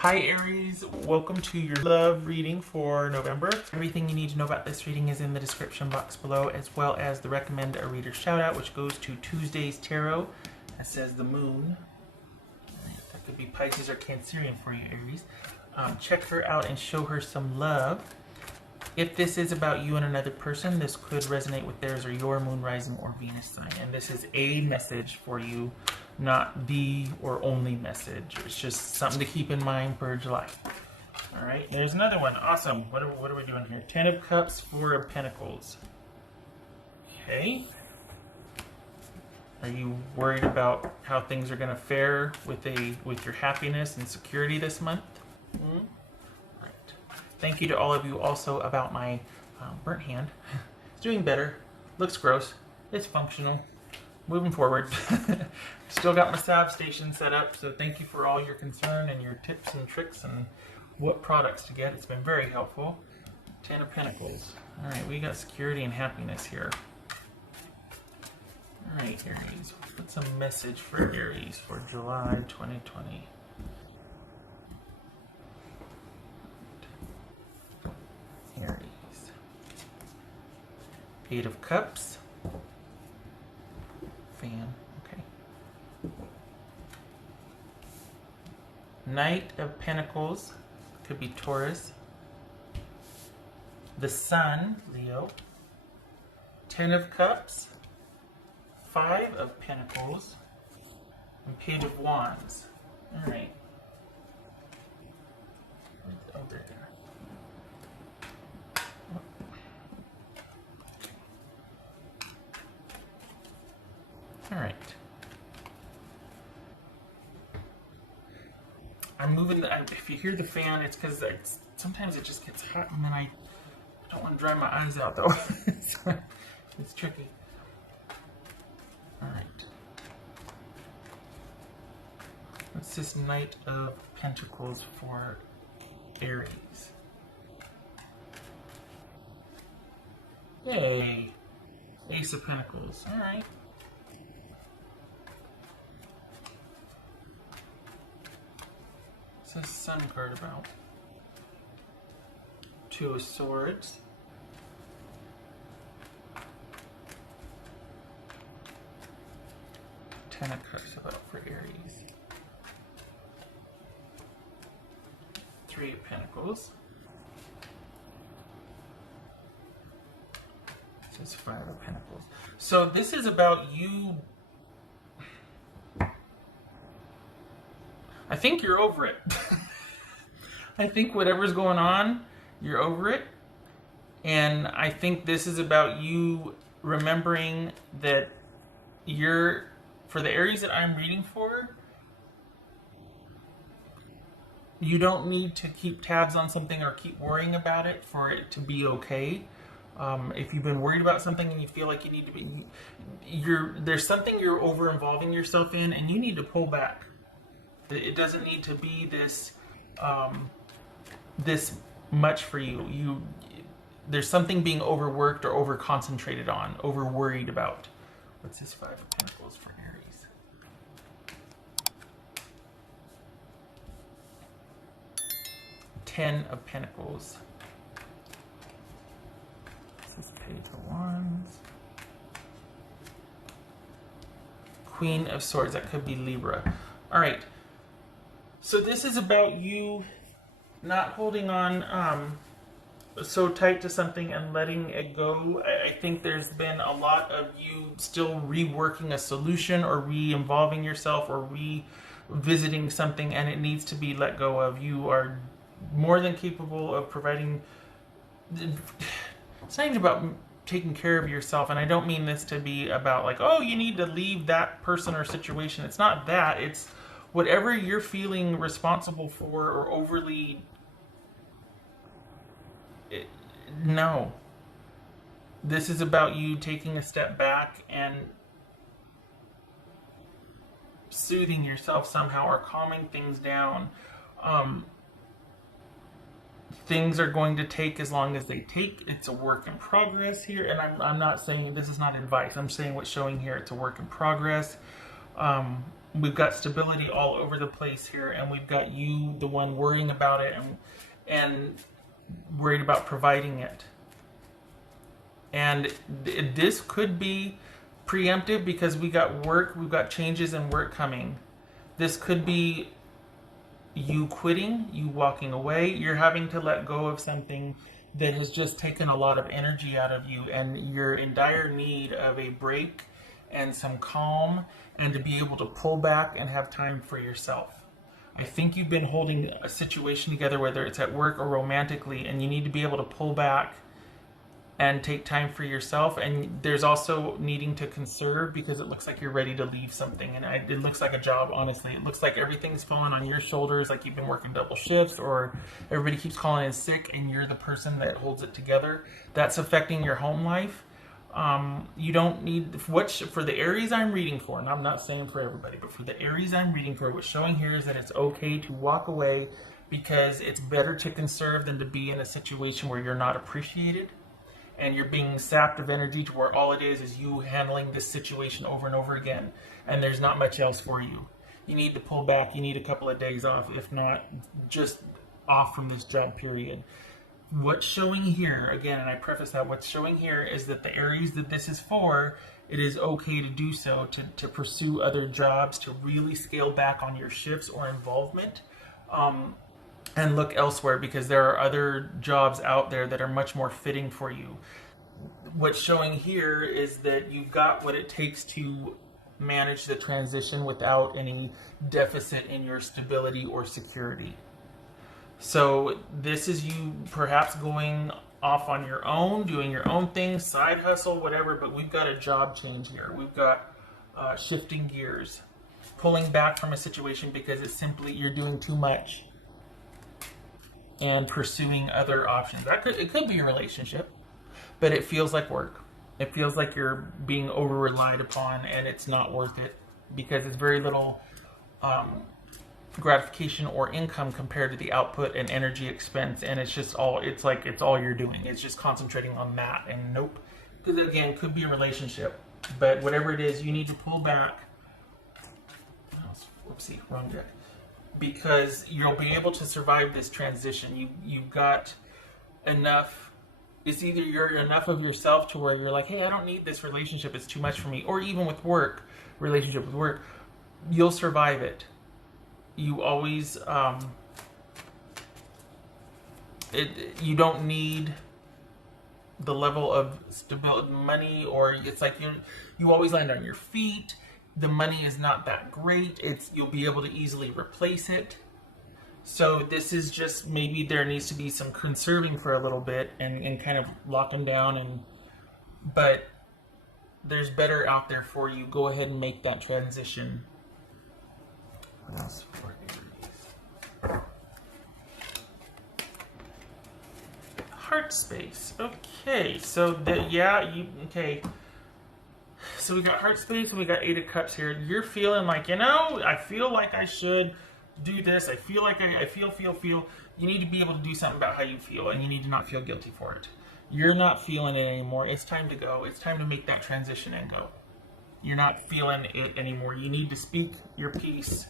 Hi Aries, welcome to your love reading for November. Everything you need to know about this reading is in the description box below, as well as the recommend a reader shout out, which goes to Tuesday's Tarot. That says the moon. That could be Pisces or Cancerian for you, Aries. Check her out and show her some love. If this is about you and another person, this could resonate with theirs or your moon, rising, or Venus sign. And this is a message for you, not the or only message. It's just something to keep in mind for July. All right, there's another one. Awesome. What are we doing here? 10 of Cups, 4 of Pentacles. Okay. Are you worried about how things are going to fare with your happiness and security this month? Right. Thank you to all of you also about my burnt hand. It's doing better. Looks gross. It's functional. Moving forward. Still got my salve station set up, so thank you for all your concern and your tips and tricks and what products to get. It's been very helpful. 10 of Pentacles. All right, we got security and happiness here. All right, Aries. What's a message for Aries for July 2020? Aries. 8 of Cups. Fan. Okay. Knight of Pentacles. Could be Taurus. The Sun, Leo. 10 of Cups. 5 of Pentacles. And Page of Wands. Alright. Oh, there. All right. I'm moving. If you hear the fan, it's because sometimes it just gets hot, and then I don't want to dry my eyes out though. It's tricky. All right. What's this Knight of Pentacles for Aries? Yay! Ace of Pentacles. All right. What's this Sun card about? 2 of Swords. Ten of Cups about for Aries. 3 of Pentacles. This is 5 of Pentacles. So this is about you. I think you're over it. I think whatever's going on, you're over it. And I think this is about you remembering that for the Aries that I'm reading for, you don't need to keep tabs on something or keep worrying about it for it to be okay. If you've been worried about something and you feel like you need to be, there's something you're over involving yourself in, and you need to pull back. It doesn't need to be this this much for you. There's something being overworked or over concentrated on, over worried about. What's this 5 of Pentacles for Aries? Ten of Pentacles. This is Page of Wands. Queen of Swords. That could be Libra. All right. So this is about you not holding on so tight to something and letting it go. I think there's been a lot of you still reworking a solution or re-involving yourself or revisiting something, and it needs to be let go of. You are more than capable of providing. It's not even about taking care of yourself, and I don't mean this to be about like, oh, you need to leave that person or situation. It's not that. It's whatever you're feeling responsible for or overly... No. This is about you taking a step back and soothing yourself somehow or calming things down. Things are going to take as long as they take. It's a work in progress here, and I'm not saying this is not advice. I'm saying what's showing here. It's a work in progress. we've got stability all over the place here, and we've got you, the one worrying about it and worried about providing it. And this could be preemptive because we got work, we've got changes in work coming. This could be you quitting, you walking away. You're having to let go of something that has just taken a lot of energy out of you, and you're in dire need of a break and some calm, and to be able to pull back and have time for yourself. I think you've been holding a situation together, whether it's at work or romantically, and you need to be able to pull back and take time for yourself. And there's also needing to conserve, because it looks like you're ready to leave something, and it looks like a job. Honestly, it looks like everything's falling on your shoulders, like you've been working double shifts, or everybody keeps calling in sick and you're the person that holds it together. That's affecting your home life. You don't need, for the Aries I'm reading for, and I'm not saying for everybody, but for the Aries I'm reading for, what's showing here is that it's okay to walk away, because it's better to conserve than to be in a situation where you're not appreciated and you're being sapped of energy to where all it is you handling this situation over and over again, and there's not much else for you. You need to pull back. You need a couple of days off, if not just off from this job period. What's showing here, again, and I preface that, what's showing here is that the Aries that this is for, it is okay to do so, to pursue other jobs, to really scale back on your shifts or involvement, and look elsewhere, because there are other jobs out there that are much more fitting for you. What's showing here is that you've got what it takes to manage the transition without any deficit in your stability or security. So this is you perhaps going off on your own, doing your own thing, side hustle, whatever, but we've got a job change here. We've got shifting gears, pulling back from a situation because it's simply you're doing too much, and pursuing other options. It could be a relationship, but it feels like work. It feels like you're being over relied upon, and it's not worth it, because it's very little gratification or income compared to the output and energy expense, and it's just all, it's all you're doing. It's just concentrating on that, and nope. Because again, it could be a relationship, but whatever it is, you need to pull back. Whoopsie, wrong deck. Because you'll be able to survive this transition. You've got enough. It's either you're enough of yourself to where you're like, hey, I don't need this relationship, it's too much for me. Or even with work, relationship with work, you'll survive it. You always, you don't need the level of stability, money, or it's like you always land on your feet. The money is not that great. You'll be able to easily replace it. So this is just, maybe there needs to be some conserving for a little bit and kind of locking down, but there's better out there for you. Go ahead and make that transition. What else for Aries? Heart space. Okay, so okay. So we got heart space and we got 8 of Cups here. You're feeling like, I feel like I should do this. I feel like I feel. You need to be able to do something about how you feel, and you need to not feel guilty for it. You're not feeling it anymore. It's time to go. It's time to make that transition and go. You're not feeling it anymore. You need to speak your piece.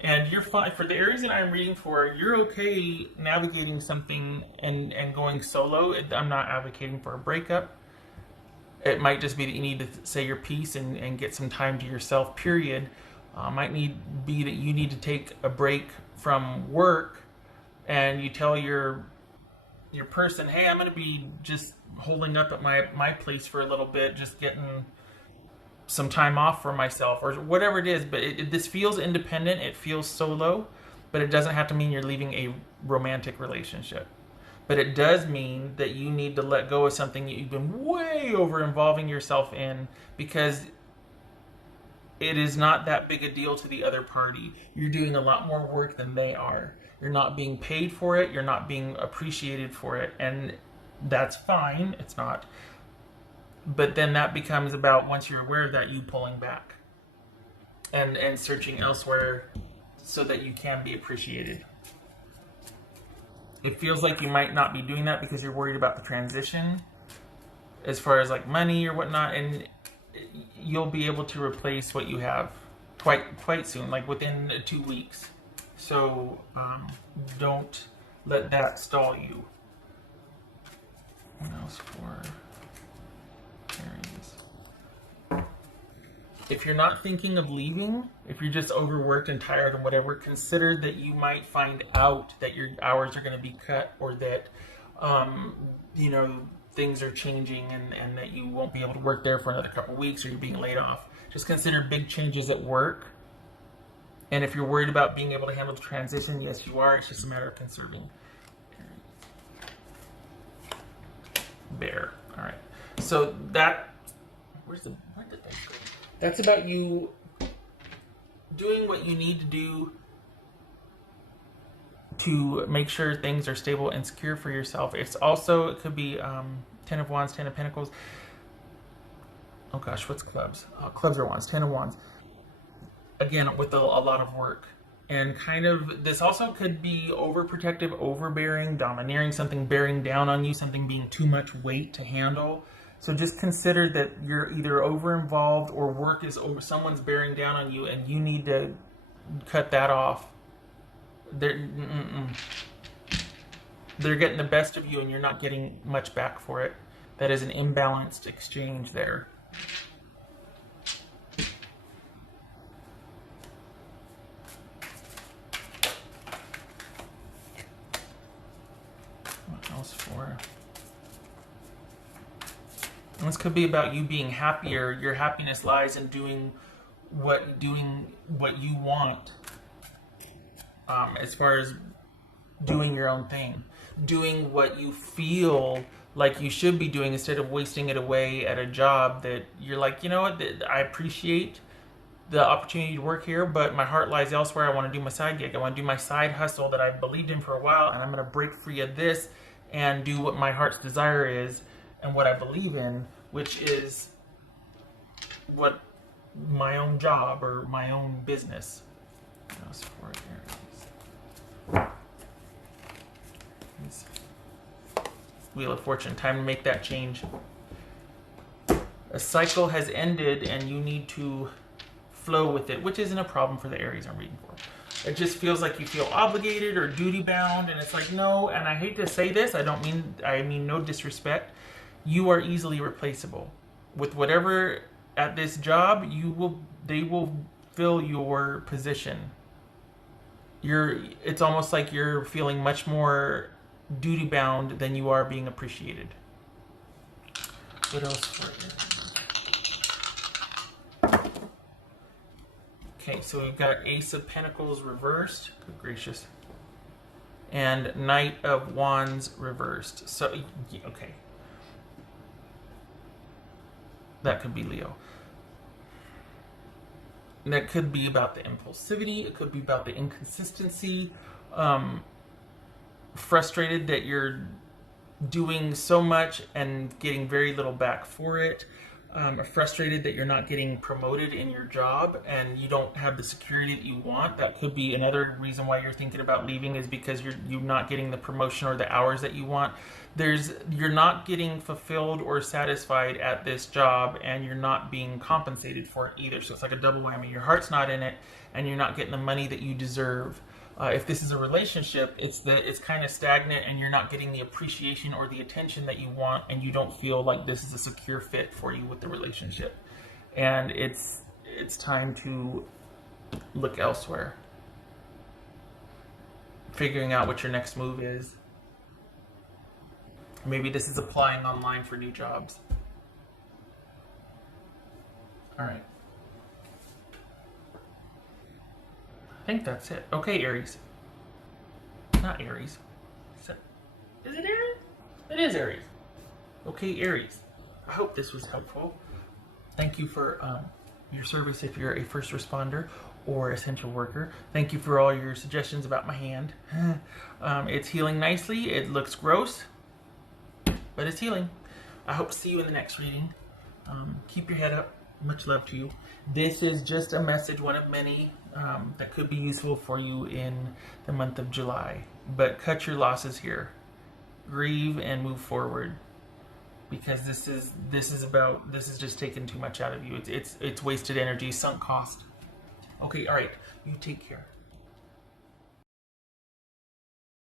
And you're fine. For the Aries that I'm reading for, you're okay navigating something and going solo. I'm not advocating for a breakup. It might just be that you need to say your piece and get some time to yourself, period. Might be that you need to take a break from work, and you tell your person, hey, I'm going to be just holding up at my place for a little bit, just getting some time off for myself, or whatever it is. But this feels independent, it feels solo, but it doesn't have to mean you're leaving a romantic relationship. But it does mean that you need to let go of something you've been way over involving yourself in, because it is not that big a deal to the other party. You're doing a lot more work than they are. You're not being paid for it. You're not being appreciated for it. And that's fine. It's not. But then that becomes about, once you're aware of that, you pulling back and searching elsewhere so that you can be appreciated. It feels like you might not be doing that because you're worried about the transition as far as like money or whatnot, and you'll be able to replace what you have quite soon, like within 2 weeks. So don't let that stall you. What else for Aries? If you're not thinking of leaving, if you're just overworked and tired and whatever, consider that you might find out that your hours are going to be cut, or that, you know, things are changing and that you won't be able to work there for another couple of weeks, or you're being laid off. Just consider big changes at work. And if you're worried about being able to handle the transition, yes, you are. It's just a matter of conserving. Bear. All right. So that, where did that go? That's about you doing what you need to do to make sure things are stable and secure for yourself. It's also, it could be 10 of Wands, 10 of Pentacles. Oh gosh, what's clubs? Clubs are Wands, 10 of Wands. Again, with a lot of work. And kind of, this also could be overprotective, overbearing, domineering, something bearing down on you, something being too much weight to handle. So just consider that you're either over-involved or work is over, someone's bearing down on you, and you need to cut that off. They're getting the best of you, and you're not getting much back for it. That is an imbalanced exchange there. What else for? This could be about you being happier. Your happiness lies in doing what you want. As far as doing your own thing, doing what you feel like you should be doing, instead of wasting it away at a job that you're like, you know what, I appreciate the opportunity to work here, but my heart lies elsewhere. I want to do my side gig. I want to do my side hustle that I've believed in for a while, and I'm going to break free of this and do what my heart's desire is and what I believe in, which is what my own job or my own business. What else for Aries? Wheel of Fortune, time to make that change. A cycle has ended and you need to flow with it, which isn't a problem for the Aries I'm reading for. It just feels like you feel obligated or duty bound, and it's like, no, and I hate to say this, I mean no disrespect, you are easily replaceable. With whatever at this job, they will fill your position. It's almost like you're feeling much more duty bound than you are being appreciated. What else for you? Okay, so we've got Ace of Pentacles reversed. Good gracious. And Knight of Wands reversed. So, okay. That could be Leo. And that could be about the impulsivity. It could be about the inconsistency. Frustrated that you're doing so much and getting very little back for it. Frustrated that you're not getting promoted in your job and you don't have the security that you want. That could be another reason why you're thinking about leaving, is because you're not getting the promotion or the hours that you want. You're not getting fulfilled or satisfied at this job, and you're not being compensated for it either. So it's like a double whammy. Your heart's not in it, and you're not getting the money that you deserve. If this is a relationship, it's kind of stagnant, and you're not getting the appreciation or the attention that you want, and you don't feel like this is a secure fit for you with the relationship. And it's time to look elsewhere. Figuring out what your next move is. Maybe this is applying online for new jobs. All right. I think that's it. Okay, Aries. Not Aries. Is it Aries? It is Aries. Okay, Aries. I hope this was helpful. Thank you for your service if you're a first responder or essential worker. Thank you for all your suggestions about my hand. It's healing nicely. It looks gross, but it's healing. I hope to see you in the next reading. Keep your head up. Much love to you. This is just a message, one of many, that could be useful for you in the month of July. But cut your losses here. Grieve and move forward, because this is just taking too much out of you. It's wasted energy, sunk cost. Okay, all right. You take care.